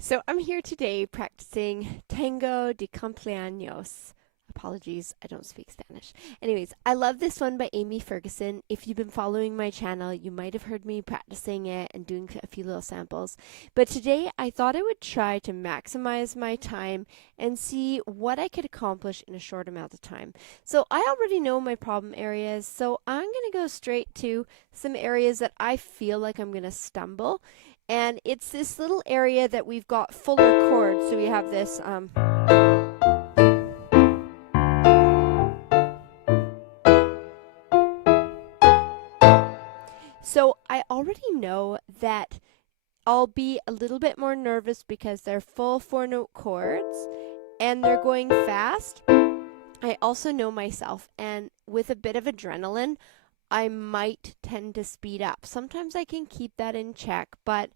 So I'm here today practicing Tango de Cumpleaños. Apologies, I don't speak Spanish. Anyways, I love this one by Amy Ferguson. If you've been following my channel, you might have heard me practicing it and doing a few little samples. But today I thought I would try to maximize my time and see what I could accomplish in a short amount of time. So I already know my problem areas, so I'm going to go straight to some areas that I feel like I'm going to stumble. And it's this little area that we've got fuller chords. So we have this so I already know that I'll be a little bit more nervous because they're full 4-note chords and they're going fast. I also know myself, and with a bit of adrenaline, I might tend to speed up. Sometimes I can keep that in check, but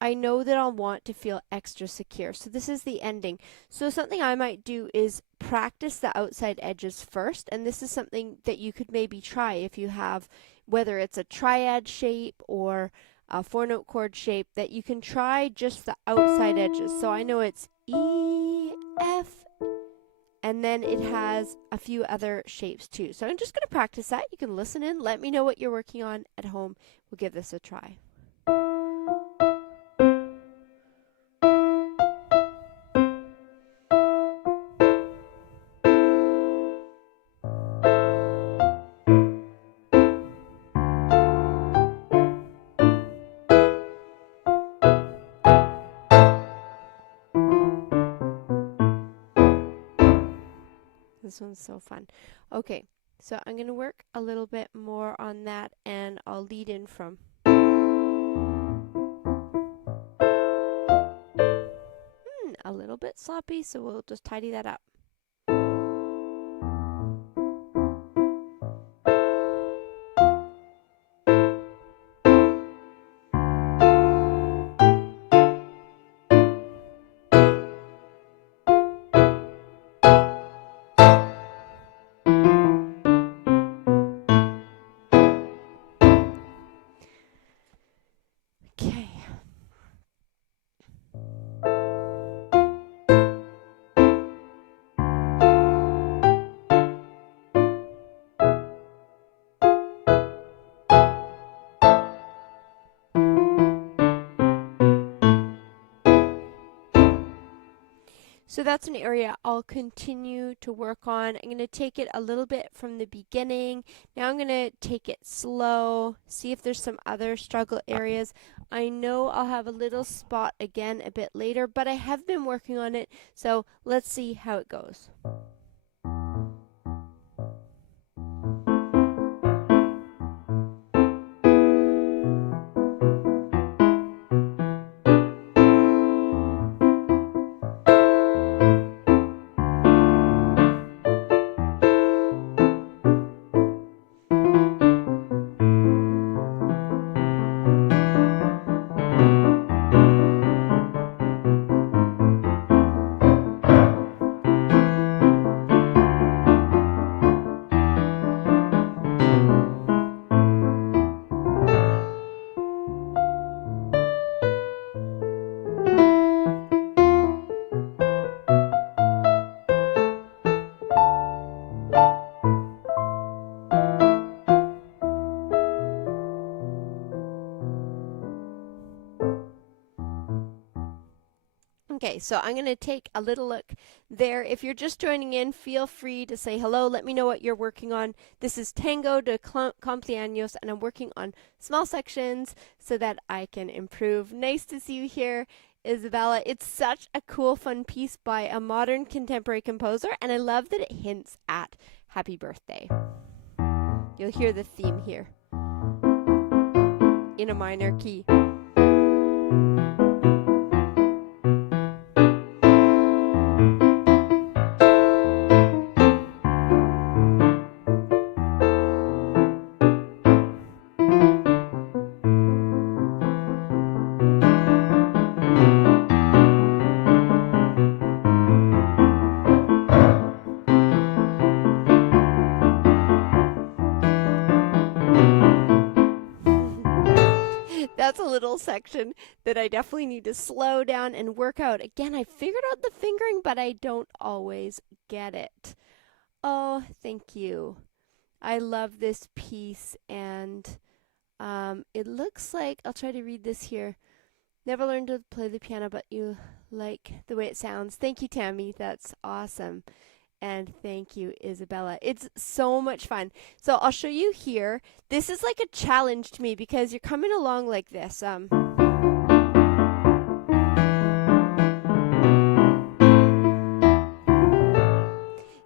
I know that I'll want to feel extra secure. So this is the ending. So something I might do is practice the outside edges first, and this is something that you could maybe try if you have, whether it's a triad shape or a 4-note chord shape, that you can try just the outside edges. So I know it's E, F, and then it has a few other shapes too. So I'm just going to practice that. You can listen in. Let me know what you're working on at home. We'll give this a try. This one's so fun. Okay, so I'm going to work a little bit more on that, and I'll lead in from. A little bit sloppy, so we'll just tidy that up. Okay. So that's an area I'll continue to work on. I'm going to take it a little bit from the beginning. Now I'm going to take it slow, see if there's some other struggle areas. I know I'll have a little spot again a bit later, but I have been working on it, so let's see how it goes. Okay, so I'm going to take a little look there. If you're just joining in, feel free to say hello. Let me know what you're working on. This is Tango de Compleaños, and I'm working on small sections so that I can improve. Nice to see you here, Isabella. It's such a cool, fun piece by a modern contemporary composer, and I love that it hints at happy birthday. You'll hear the theme here in a minor key. That's a little little section that I definitely need to slow down and work out. Again, I figured out the fingering, but I don't always get it. Oh, thank you. I love this piece, and it looks like, I'll try to read this here. Never learned to play the piano, but you like the way it sounds. Thank you, Tammy. That's awesome. And thank you, Isabella. It's so much fun. So I'll show you here. This is like a challenge to me because you're coming along like this.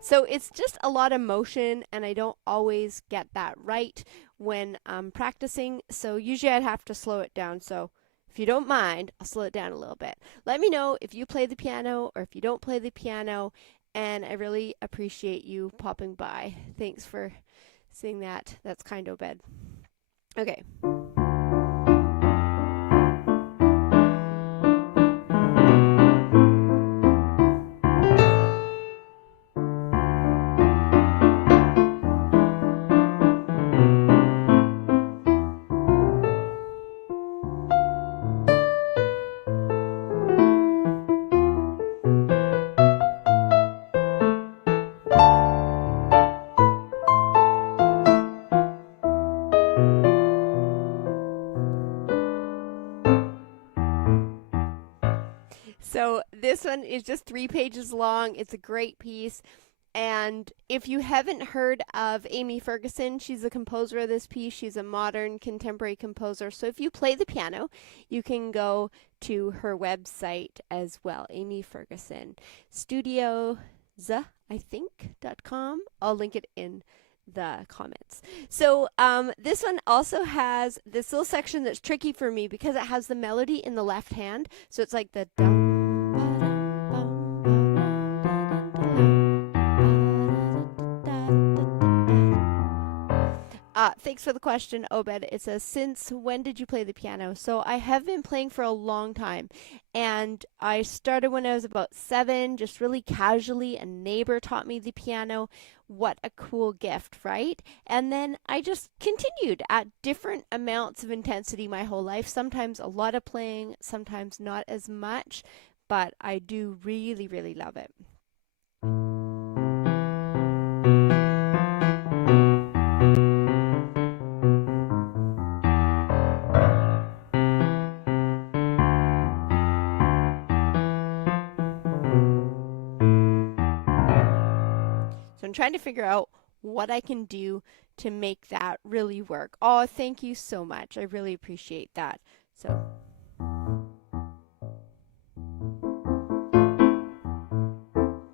So it's just a lot of motion, and I don't always get that right when I'm practicing. So usually I'd have to slow it down. So if you don't mind, I'll slow it down a little bit. Let me know if you play the piano or if you don't play the piano. And I really appreciate you popping by. Thanks for seeing that. That's kind, Obed. Okay. So this one is just 3 pages long. It's a great piece. And if you haven't heard of Amy Ferguson, she's the composer of this piece. She's a modern contemporary composer. So if you play the piano, you can go to her website as well, Amy Ferguson. Studios, I think.com. I'll link it in the comments. So this one also has this little section that's tricky for me because it has the melody in the left hand. So it's like the dum. Thanks for the question, Obed. It says, since when did you play the piano? So I have been playing for a long time, and I started when I was about 7, just really casually. A neighbor taught me the piano. What a cool gift, right? And then I just continued at different amounts of intensity my whole life. Sometimes a lot of playing, sometimes not as much, but I do really, really love it. Trying to figure out what I can do to make that really work. Oh, thank you so much. I really appreciate that. So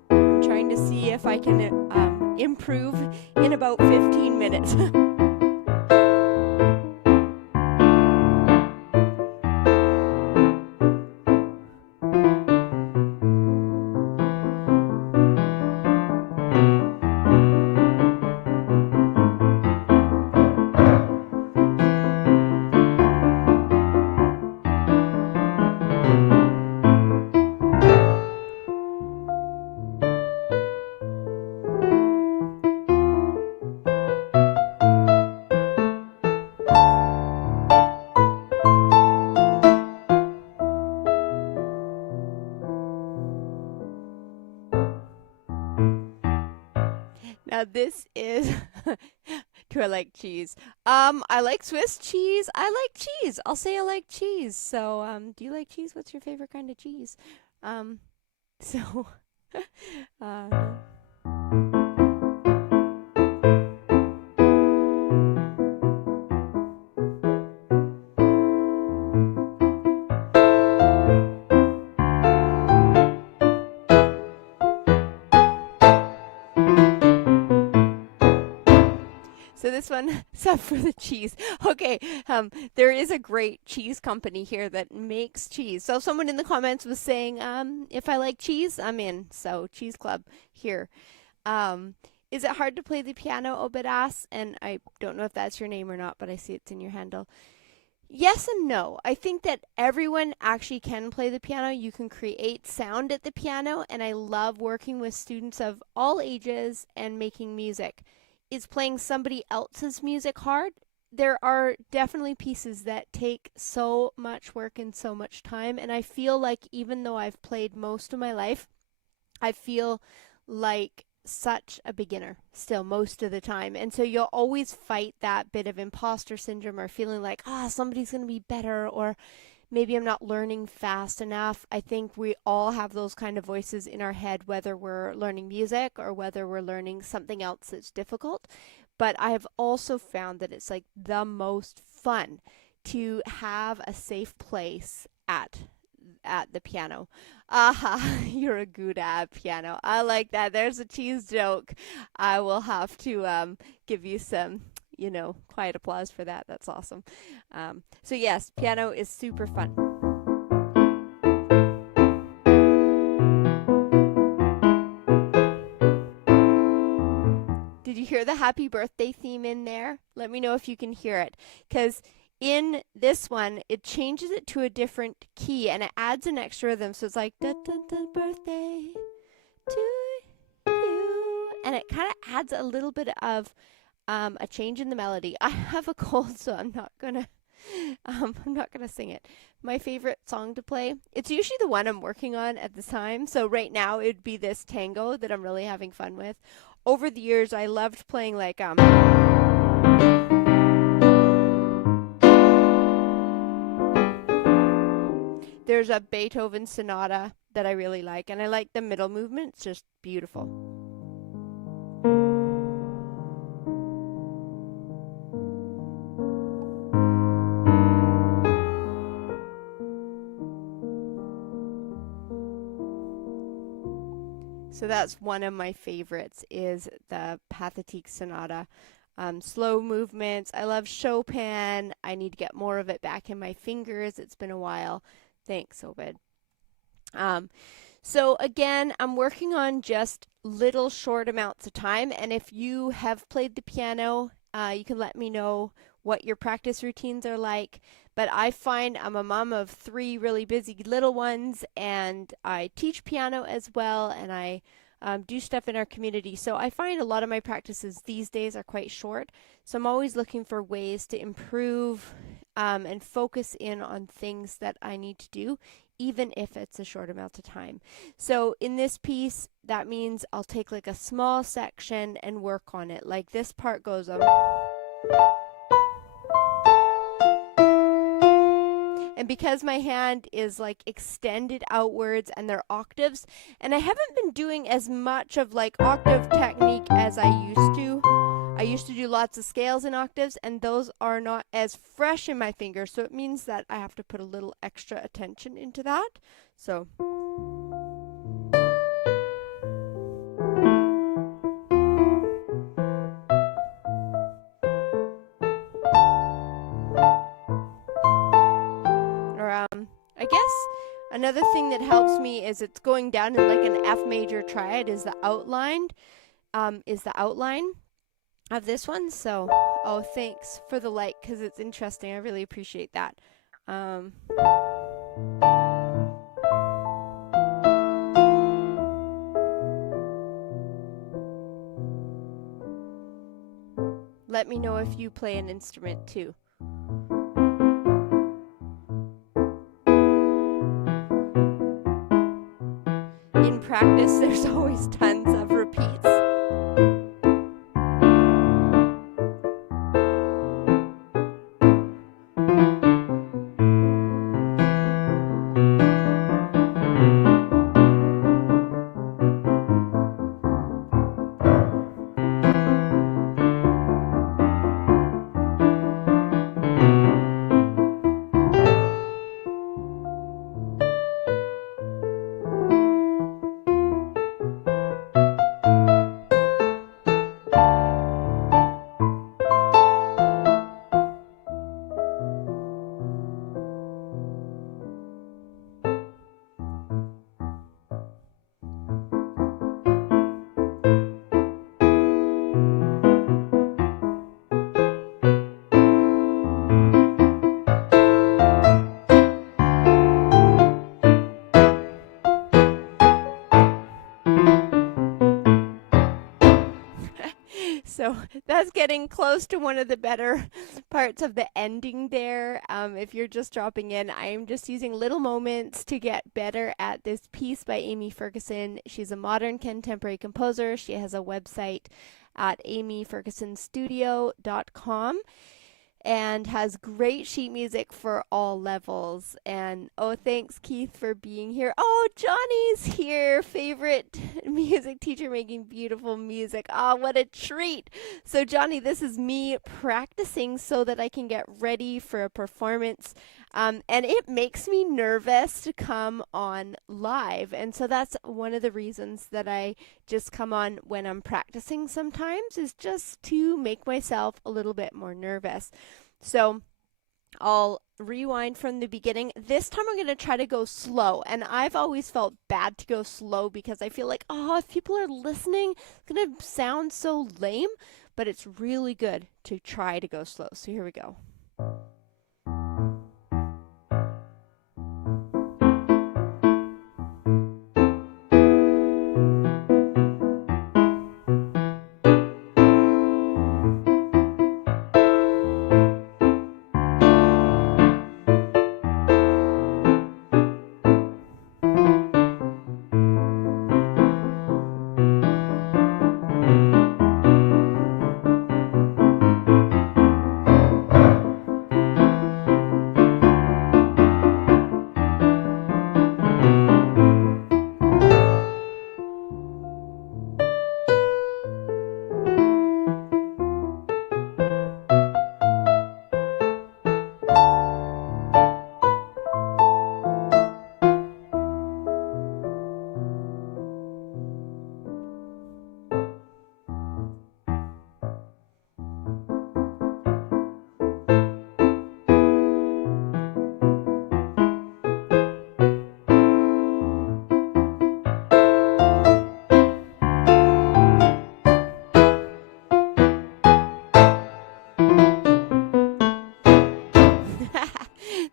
I'm trying to see if I can improve in about 15 minutes. Now this is do I like cheese? I like Swiss cheese. I like cheese. I'll say I like cheese. So do you like cheese? What's your favorite kind of cheese? So So this one, except for the cheese. Okay, there is a great cheese company here that makes cheese. So someone in the comments was saying, if I like cheese, I'm in. So Cheese Club here. Is it hard to play the piano, Obed asks? And I don't know if that's your name or not, but I see it's in your handle. Yes and no. I think that everyone actually can play the piano. You can create sound at the piano, and I love working with students of all ages and making music. Is playing somebody else's music hard? there are definitely pieces that take so much work and so much time, and I feel like even though I've played most of my life, I feel like such a beginner still most of the time. And so you'll always fight that bit of imposter syndrome or feeling like, somebody's going to be better, or maybe I'm not learning fast enough. I think we all have those kind of voices in our head, whether we're learning music or whether we're learning something else that's difficult. But I have also found that it's like the most fun to have a safe place at the piano. Aha, you're a good at piano. I like that. There's a cheese joke. I will have to give you some, quiet applause for that. That's awesome. So yes, piano is super fun. Did you hear the happy birthday theme in there? Let me know if you can hear it, because in this one, it changes it to a different key and it adds an extra rhythm. So it's like, da, da, da, birthday to you. And it kind of adds a little bit of a change in the melody. I have a cold, so I'm not gonna sing it. My favorite song to play, it's usually the one I'm working on at the time. So right now it'd be this tango that I'm really having fun with. Over the years, I loved playing like there's a Beethoven sonata that I really like, and I like the middle movement. It's just beautiful. So that's one of my favorites, is the Pathétique Sonata. Slow movements. I love Chopin. I need to get more of it back in my fingers. It's been a while. Thanks, Obed. So again, I'm working on just little short amounts of time. And if you have played the piano, you can let me know what your practice routines are like. But I find I'm a mom of 3 really busy little ones, and I teach piano as well, and I do stuff in our community. So I find a lot of my practices these days are quite short. So I'm always looking for ways to improve and focus in on things that I need to do, even if it's a short amount of time. So in this piece, that means I'll take like a small section and work on it. Like this part goes and because my hand is like extended outwards and they're octaves, and I haven't been doing as much of like octave technique as I used to. I used to do lots of scales in octaves, and those are not as fresh in my fingers, so it means that I have to put a little extra attention into that. So I guess another thing that helps me is it's going down in like an F major triad is the outline of this one. So, thanks for the like, because it's interesting. I really appreciate that. Let me know if you play an instrument too. In practice, there's always tons of repeats. So that's getting close to one of the better parts of the ending there. If you're just dropping in, I'm just using little moments to get better at this piece by Amy Ferguson. She's a modern contemporary composer. She has a website at amyfergusonstudio.com and has great sheet music for all levels. And oh, thanks Keith for being here. Oh, Johnny's here, favorite music teacher making beautiful music. Oh, what a treat. So Johnny, this is me practicing so that I can get ready for a performance. And it makes me nervous to come on live. And so that's one of the reasons that I just come on when I'm practicing sometimes, is just to make myself a little bit more nervous. So I'll rewind from the beginning. This time I'm going to try to go slow. And I've always felt bad to go slow because I feel like, oh, if people are listening, it's going to sound so lame. But it's really good to try to go slow. So here we go.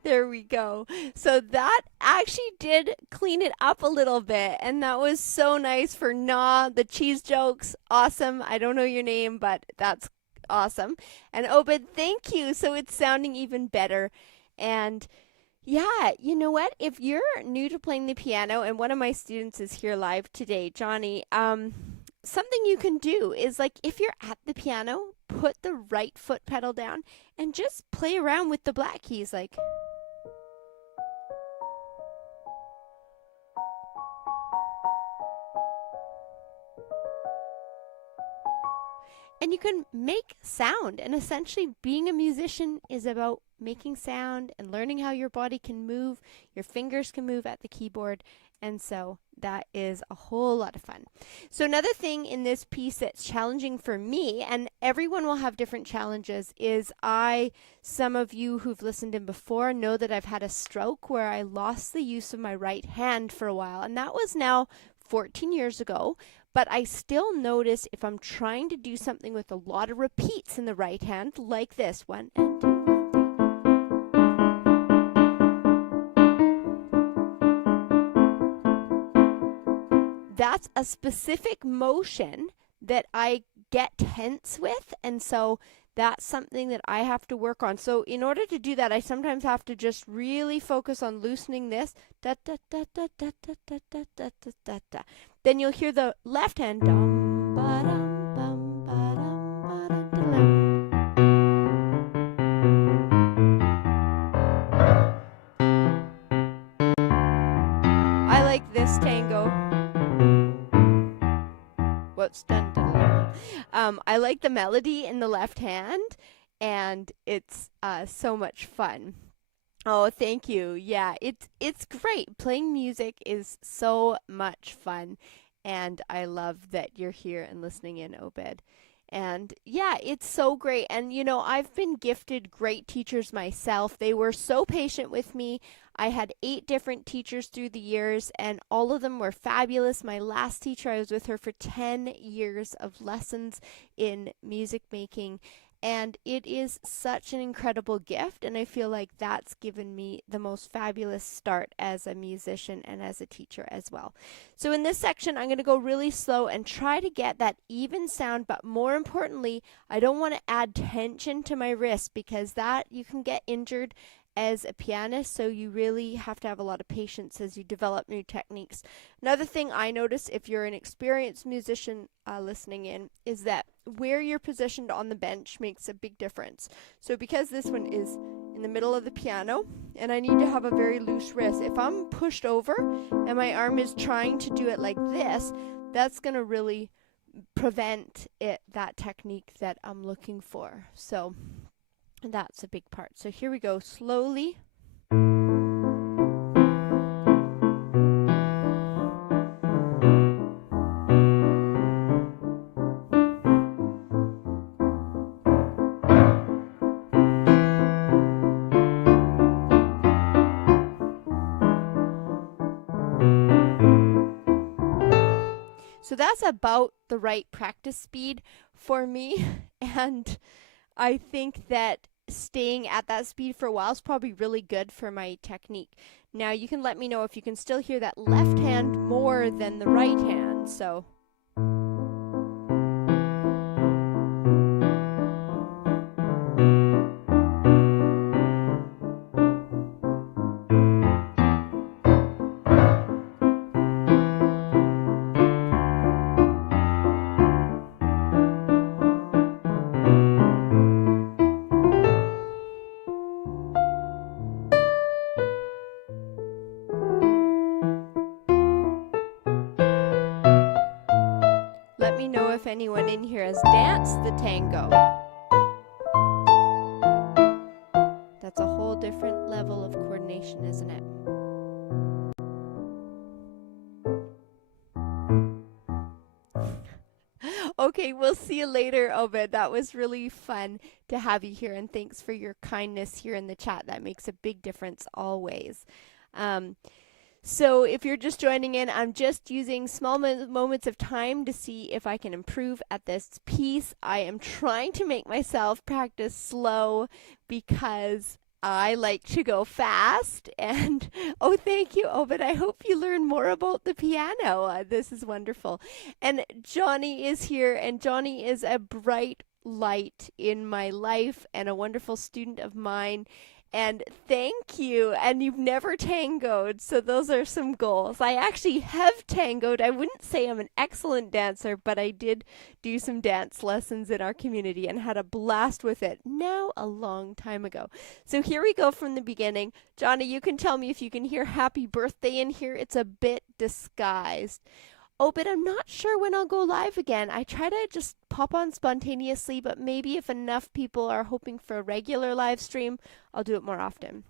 There we go. So that actually did clean it up a little bit, and that was so nice for Nah. The cheese jokes, awesome. I don't know your name, but that's awesome. And Obed, thank you. So it's sounding even better. And yeah, you know what? If you're new to playing the piano, and one of my students is here live today, Johnny, something you can do is, like, if you're at the piano, put the right foot pedal down and just play around with the black keys, like. And you can make sound. And essentially, being a musician is about making sound and learning how your body can move. Your fingers can move at the keyboard. And so that is a whole lot of fun. So another thing in this piece that's challenging for me, and everyone will have different challenges, is some of you who've listened in before know that I've had a stroke where I lost the use of my right hand for a while. And that was now 14 years ago. But I still notice if I'm trying to do something with a lot of repeats in the right hand, like this, 1 and 2 and 3. That's a specific motion that I get tense with, and so that's something that I have to work on. So in order to do that, I sometimes have to just really focus on loosening this. Da, da, da, da, da, da, da, da, da, da, da. Then you'll hear the left hand. Dum, ba-dum, bum, ba-dum, ba-dum, da-dum. I like this tango. Whoops, dun, dun, dun. I like the melody in the left hand, and it's so much fun. Oh, thank you. Yeah, it's great. Playing music is so much fun, and I love that you're here and listening in, Obed. And yeah, it's so great. And you know, I've been gifted great teachers myself. They were so patient with me. I had 8 different teachers through the years, and all of them were fabulous. My last teacher, I was with her for 10 years of lessons in music making. And it is such an incredible gift, and I feel like that's given me the most fabulous start as a musician and as a teacher as well. So in this section, I'm going to go really slow and try to get that even sound, but more importantly, I don't want to add tension to my wrist, because that you can get injured as a pianist, so you really have to have a lot of patience as you develop new techniques. Another thing I notice, if you're an experienced musician listening in, is that where you're positioned on the bench makes a big difference. So because this one is in the middle of the piano and I need to have a very loose wrist, if I'm pushed over and my arm is trying to do it like this, that's going to really prevent that technique that I'm looking for. So that's a big part. So here we go, slowly. So that's about the right practice speed for me, and I think that staying at that speed for a while is probably really good for my technique. Now you can let me know if you can still hear that left hand more than the right hand. So let me know if anyone in here has danced the tango. That's a whole different level of coordination, isn't it? Okay, we'll see you later, Obed. That was really fun to have you here, and thanks for your kindness here in the chat. That makes a big difference always. So if you're just joining in, I'm just using small moments of time to see if I can improve at this piece. I am trying to make myself practice slow because I like to go fast. And oh, thank you, Obed. I hope you learn more about the piano. This is wonderful. And Johnny is here, and Johnny is a bright light in my life and a wonderful student of mine. And thank you. And you've never tangoed, so those are some goals. I actually have tangoed. I wouldn't say I'm an excellent dancer, but I did do some dance lessons in our community and had a blast with it now a long time ago. So here we go from the beginning. Johnny, you can tell me if you can hear happy birthday in here. It's a bit disguised. Oh, but I'm not sure when I'll go live again. I try to just pop on spontaneously, but maybe if enough people are hoping for a regular live stream, I'll do it more often.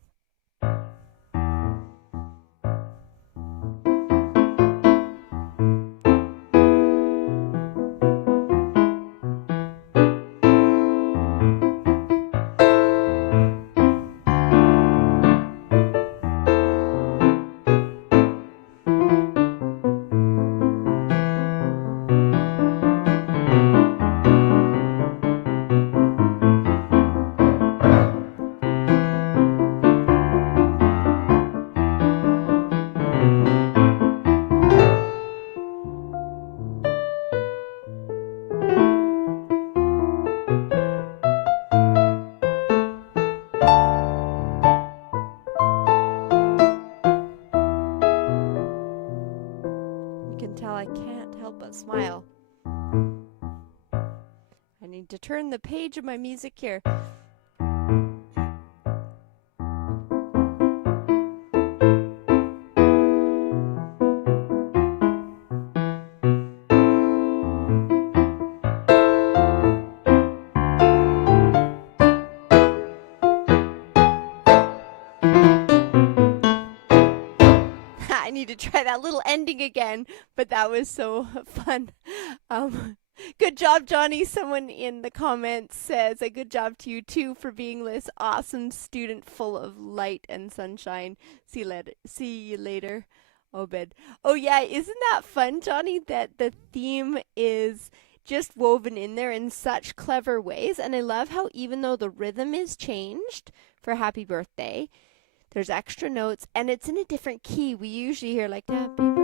Smile. I need to turn the page of my music here. I need to try that little ending again, but that was so fun. Good job, Johnny. Someone in the comments says a good job to you too for being this awesome student full of light and sunshine. See you later, Obed. Oh yeah, isn't that fun, Johnny, that the theme is just woven in there in such clever ways. And I love how even though the rhythm is changed for Happy Birthday, there's extra notes and it's in a different key. We usually hear like Happy Birthday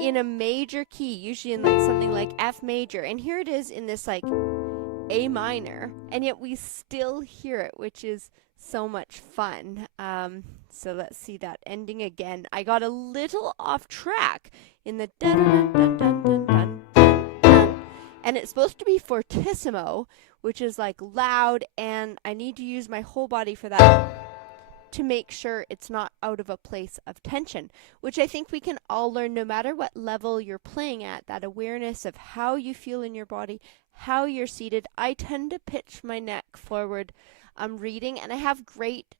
in a major key, usually in like something like F major. And here it is in this like A minor, and yet we still hear it, which is so much fun. So let's see that ending again. I got a little off track in the dun dun dun dun dun dun dun, dun. And it's supposed to be fortissimo, which is like loud, and I need to use my whole body for that to make sure it's not out of a place of tension, which I think we can all learn no matter what level you're playing at, that awareness of how you feel in your body, how you're seated. I tend to pitch my neck forward. I'm reading, and I have great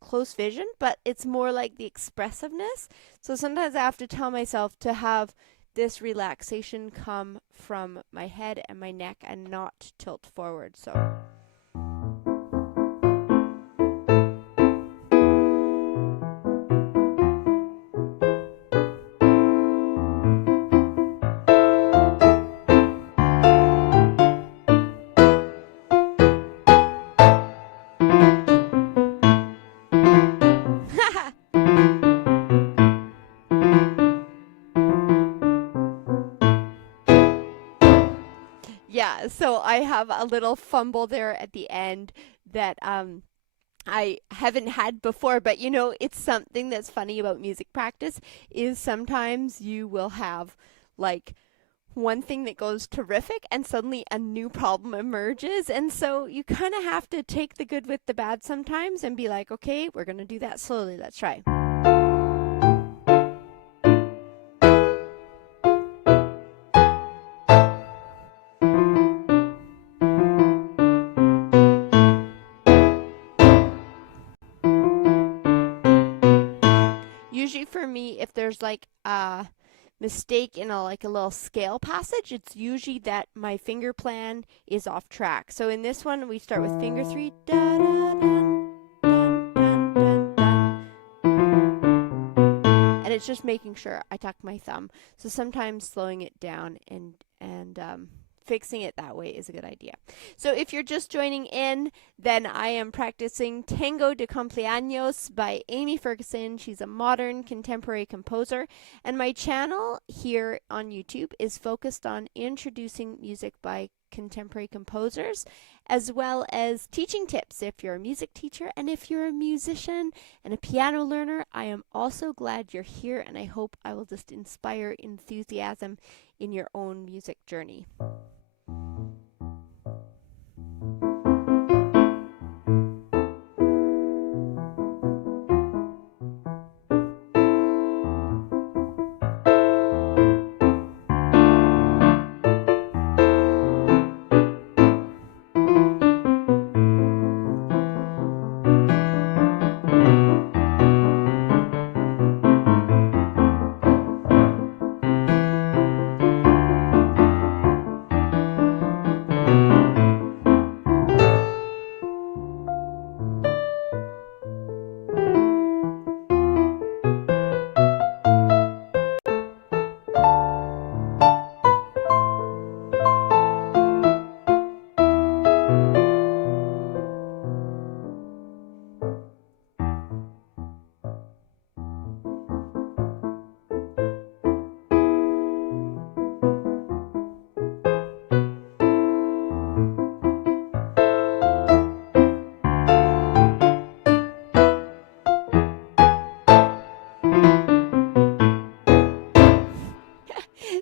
close vision, but it's more like the expressiveness. So sometimes I have to tell myself to have this relaxation come from my head and my neck and not tilt forward. So yeah, so I have a little fumble there at the end that I haven't had before, but you know, it's something that's funny about music practice is sometimes you will have like one thing that goes terrific and suddenly a new problem emerges. And so you kind of have to take the good with the bad sometimes and be like, okay, we're going to do that slowly. Let's try. Usually for me, if there's like a mistake in a like a little scale passage, it's usually that my finger plan is off track. So in this one, we start with finger 3, da da dun, dun, dun, dun, dun. And it's just making sure I tuck my thumb. So sometimes slowing it down and fixing it that way is a good idea. So if you're just joining in, then I am practicing Tango de Cumpleaños by Amy Ferguson. She's a modern contemporary composer, and my channel here on YouTube is focused on introducing music by contemporary composers, as well as teaching tips if you're a music teacher, and if you're a musician and a piano learner. I am also glad you're here, and I hope I will just inspire enthusiasm in your own music journey.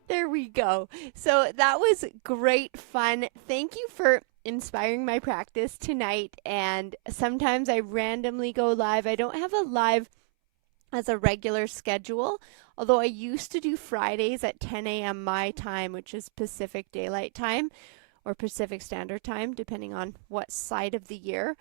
There we go. So that was great fun. Thank you for inspiring my practice tonight. And sometimes I randomly go live. I don't have a live as a regular schedule, although I used to do Fridays at 10 a.m. my time, which is Pacific Daylight Time or Pacific Standard Time, depending on what side of the year.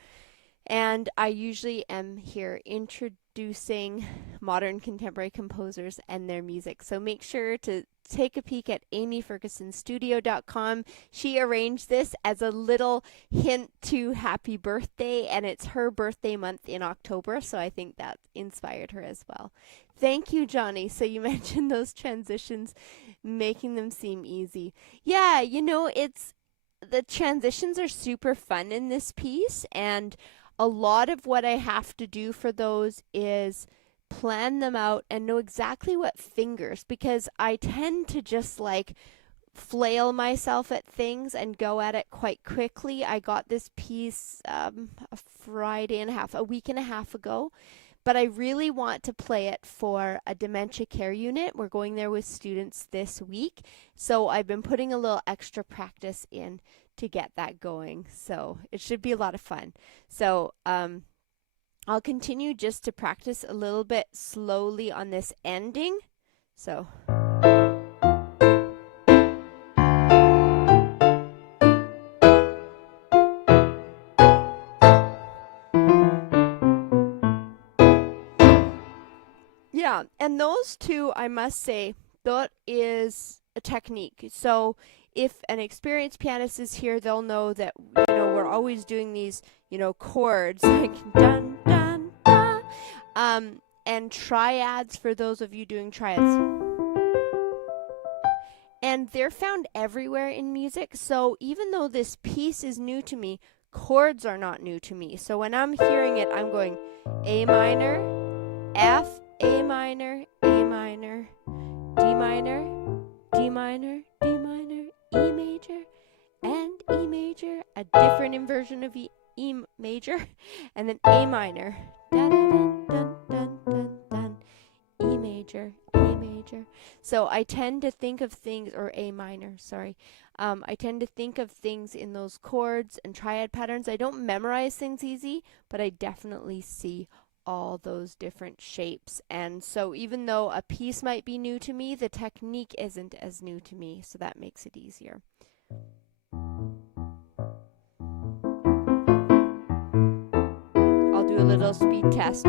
And I usually am here introducing modern contemporary composers and their music. So make sure to take a peek at amyfergusonstudio.com. She arranged this as a little hint to happy birthday, and it's her birthday month in October, so I think that inspired her as well. Thank you, Johnny. So you mentioned those transitions making them seem easy. Yeah, it's the transitions are super fun in this piece, and a lot of what I have to do for those is plan them out and know exactly what fingers, because I tend to just like flail myself at things and go at it quite quickly. I got this piece a week and a half ago, but I really want to play it for a dementia care unit. We're going there with students this week, so I've been putting a little extra practice in to get that going. So it should be a lot of fun. So I'll continue just to practice a little bit slowly on this ending. So yeah, and those two, I must say, that is a technique. So if an experienced pianist is here, they'll know that, we're always doing these, chords like dun, dun, dun, and triads for those of you doing triads. And they're found everywhere in music. So even though this piece is new to me, chords are not new to me. So when I'm hearing it, I'm going A minor, F, A minor, A minor, D minor, D minor, D minor, E major, and E major, a different inversion of E major, and then A minor, dun, dun, dun, dun, dun, dun, E major, A major. So I tend to think of things, or A minor, sorry. I tend to think of things in those chords and triad patterns. I don't memorize things easy, but I definitely see all those different shapes. And so even though a piece might be new to me, the technique isn't as new to me, so that makes it easier. I'll do a little speed test.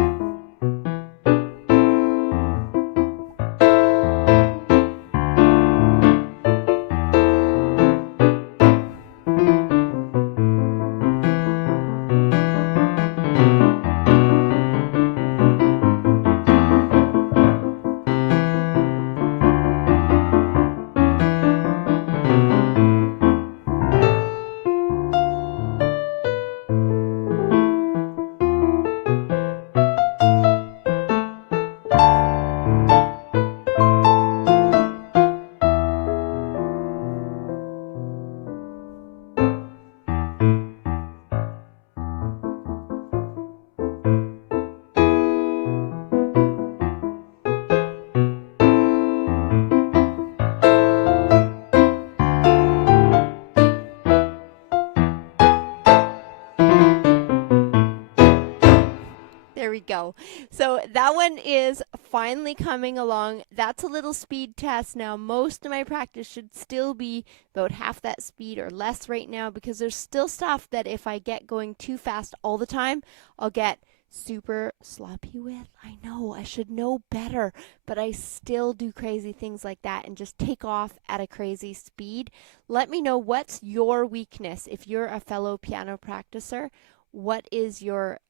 There we go. So that one is finally coming along. That's a little speed test now. Most of my practice should still be about half that speed or less right now, because there's still stuff that if I get going too fast all the time, I'll get super sloppy with. I know, I should know better, but I still do crazy things like that and just take off at a crazy speed. Let me know, what's your weakness if you're a fellow piano practicer. What is your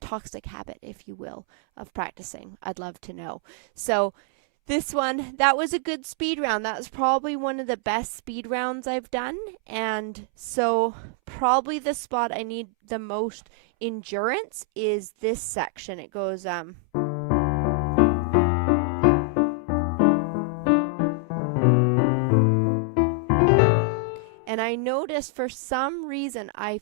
toxic habit, if you will, of practicing? I'd love to know. So this one, that was a good speed round. That was probably one of the best speed rounds I've done. And so probably the spot I need the most endurance is this section. It goes and I noticed for some reason I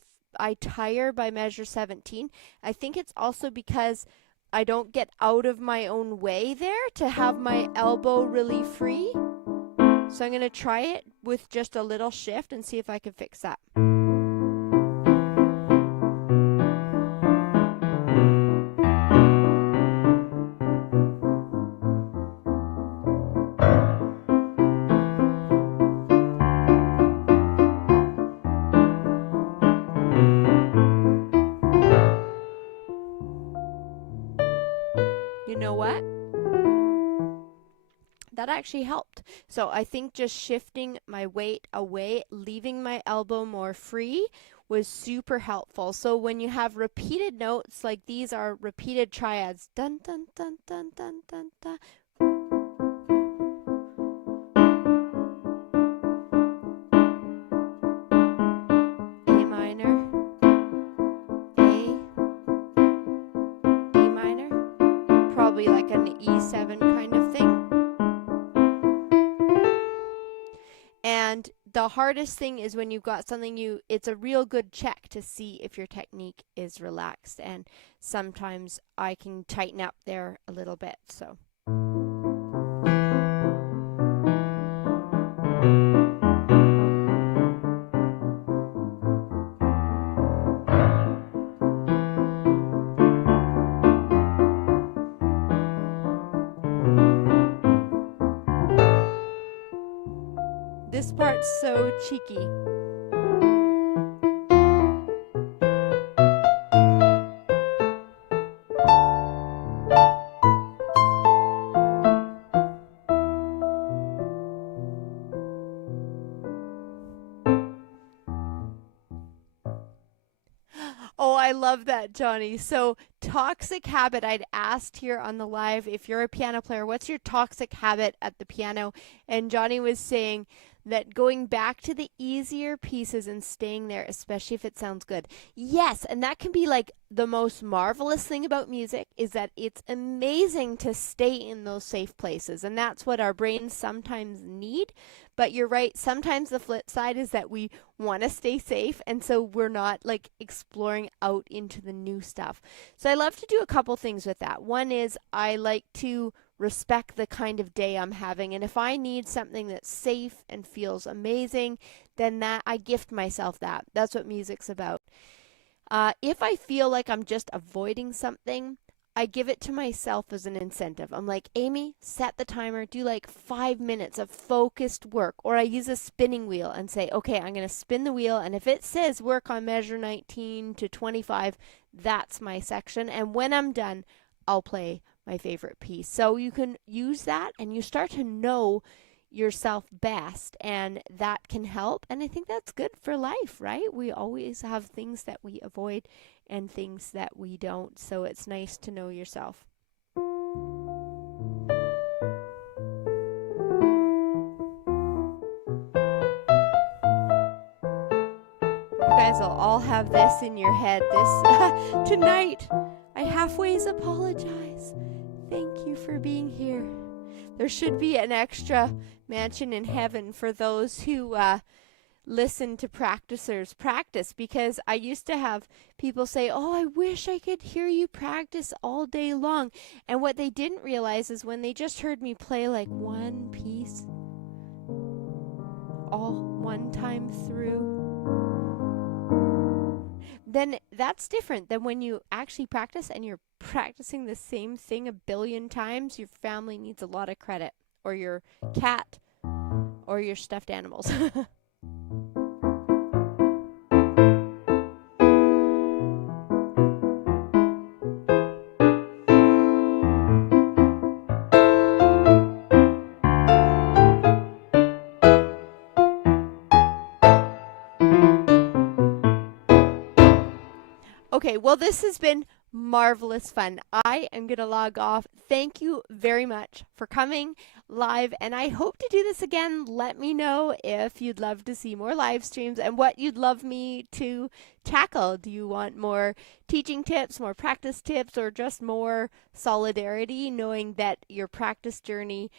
tire by measure 17. I think it's also because I don't get out of my own way there to have my elbow really free. So I'm going to try it with just a little shift and see if I can fix that. You know what? That actually helped. So I think just shifting my weight away, leaving my elbow more free, was super helpful. So when you have repeated notes, like these are repeated triads, dun dun dun dun dun dun dun, probably like an E7 kind of thing. And the hardest thing is when you've got something it's a real good check to see if your technique is relaxed. And sometimes I can tighten up there a little bit. So. This part's so cheeky. Oh, I love that, Johnny. So, toxic habit. I'd asked here on the live, if you're a piano player, what's your toxic habit at the piano? And Johnny was saying that going back to the easier pieces and staying there, especially if it sounds good. Yes, and that can be like the most marvelous thing about music is that it's amazing to stay in those safe places. And that's what our brains sometimes need. But you're right, sometimes the flip side is that we want to stay safe, and so we're not like exploring out into the new stuff. So I love to do a couple things with that. One is I like to respect the kind of day I'm having, and if I need something that's safe and feels amazing, then that I gift myself that. That's what music's about. If I feel like I'm just avoiding something, I give it to myself as an incentive. I'm like, Amy, set the timer, do like 5 minutes of focused work. Or I use a spinning wheel and say, okay, I'm going to spin the wheel. And if it says work on measure 19 to 25, that's my section. And when I'm done, I'll play my favorite piece. So you can use that and you start to know yourself best, and that can help. And I think that's good for life, right? We always have things that we avoid and things that we don't, so it's nice to know yourself. You guys will all have this in your head this tonight. I halfways apologize. Thank you for being here. There should be an extra mansion in heaven for those who listen to practicers practice, because I used to have people say, oh, I wish I could hear you practice all day long. And what they didn't realize is when they just heard me play like one piece all one time through, then that's different than when you actually practice and you're practicing the same thing a billion times. Your family needs a lot of credit, or your cat, or your stuffed animals. Okay, well, this has been marvelous fun. I am going to log off. Thank you very much for coming live, and I hope to do this again. Let me know if you'd love to see more live streams and what you'd love me to tackle. Do you want more teaching tips, more practice tips, or just more solidarity, knowing that your practice journey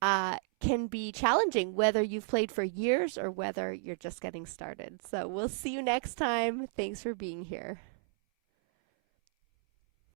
can be challenging, whether you've played for years or whether you're just getting started. So we'll see you next time. Thanks for being here.